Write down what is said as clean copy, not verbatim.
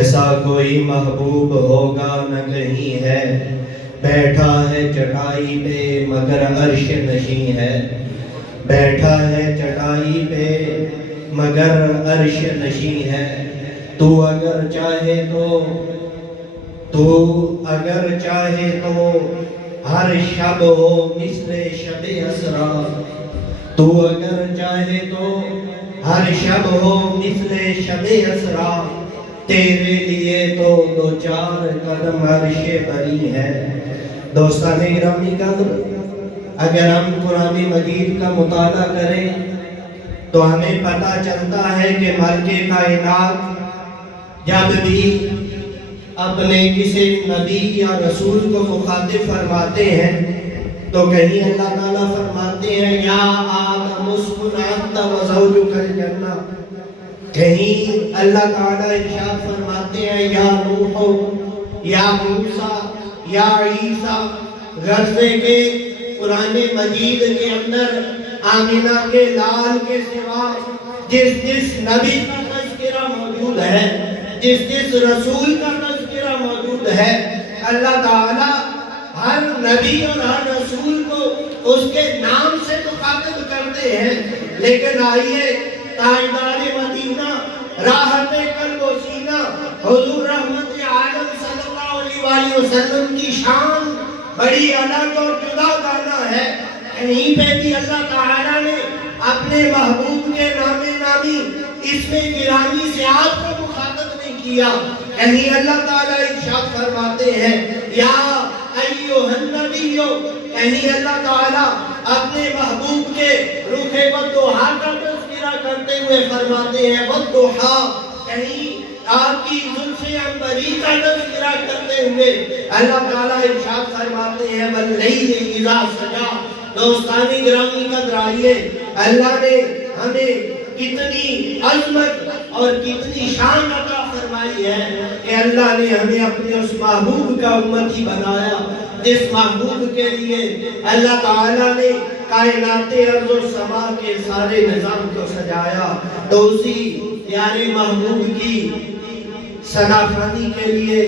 ایسا کوئی محبوب ہوگا نہ کہیں ہے، بیٹھا ہے چٹائی پہ مگر عرش نشیں ہے، بیٹھا ہے چٹائی پہ مگر عرش نشیں ہے۔ تو اگر چاہے تو ہر شب ہو مثل شب اسرا، تو اگر چاہے تو ہر شب ہو مثل شب اسرا، تیرے لیے تو دو چار قدم عرش بری ہے۔ دوستان گرامی قدر، اگر ہم قرآن مجید کا مطالعہ کریں تو ہمیں پتہ چلتا ہے کہ مالک کائنات جب بھی اپنے کسی نبی یا رسول کو مخاطب فرماتے ہیں تو کہیں اللہ تعالیٰ فرماتے ہیں یا آدم اسکن انت وزوجک الجنہ، کہیں اللہ تعالیٰ ارشاد فرماتے ہیں یا نوح یا موسیٰ یا عیسیٰ۔ غزے کے قرآن مجید کے اندر آمینہ کے لال کے سوا جس نبی کا تذکرہ موجود ہے، جس رسول کا تذکرہ موجود ہے، اللہ تعالیٰ ہر نبی اور ہر رسول کو اس کے نام سے مخاطب کرتے ہیں۔ لیکن آئیے تاجدار مدینہ، راحت قلب و سینہ، حضور رحمت عالم صلی اللہ علیہ وآلہ وسلم کی شان بڑی الگ اور جدا گانا ہے۔ کہیں پہ بھی اللہ تعالیٰ نے اپنے محبوب کے نام نامی اسم گرامی سے آپ کو مخاطب نہیں کیا۔ کہیں اللہ تعالیٰ ارشاد فرماتے ہیں یا ایھا النبی، کہیں اللہ تعالیٰ اپنے محبوب کے رخ والضحیٰ کا تذکرہ کرتے ہوئے فرماتے ہیں والضحیٰ، کہیں آپ کی زلف عنبری کا تذکرہ کرتے ہوئے اللہ تعالیٰ ارشاد فرماتے ہیں واللیل اذا سجا۔ دوستانی گرامی قدر، آئیے اللہ نے ہمیں کتنی عظمت اور کتنی شان عطا فرمائی ہے کہ اللہ نے ہمیں اپنے اس محبوب کا امتی بنایا، جس محبوب کے لیے اللہ تعالیٰ نے کائنات ارض و سما کے سارے نظام کو سجایا۔ تو اسی پیارے محبوب کی ثناخوانی کے لیے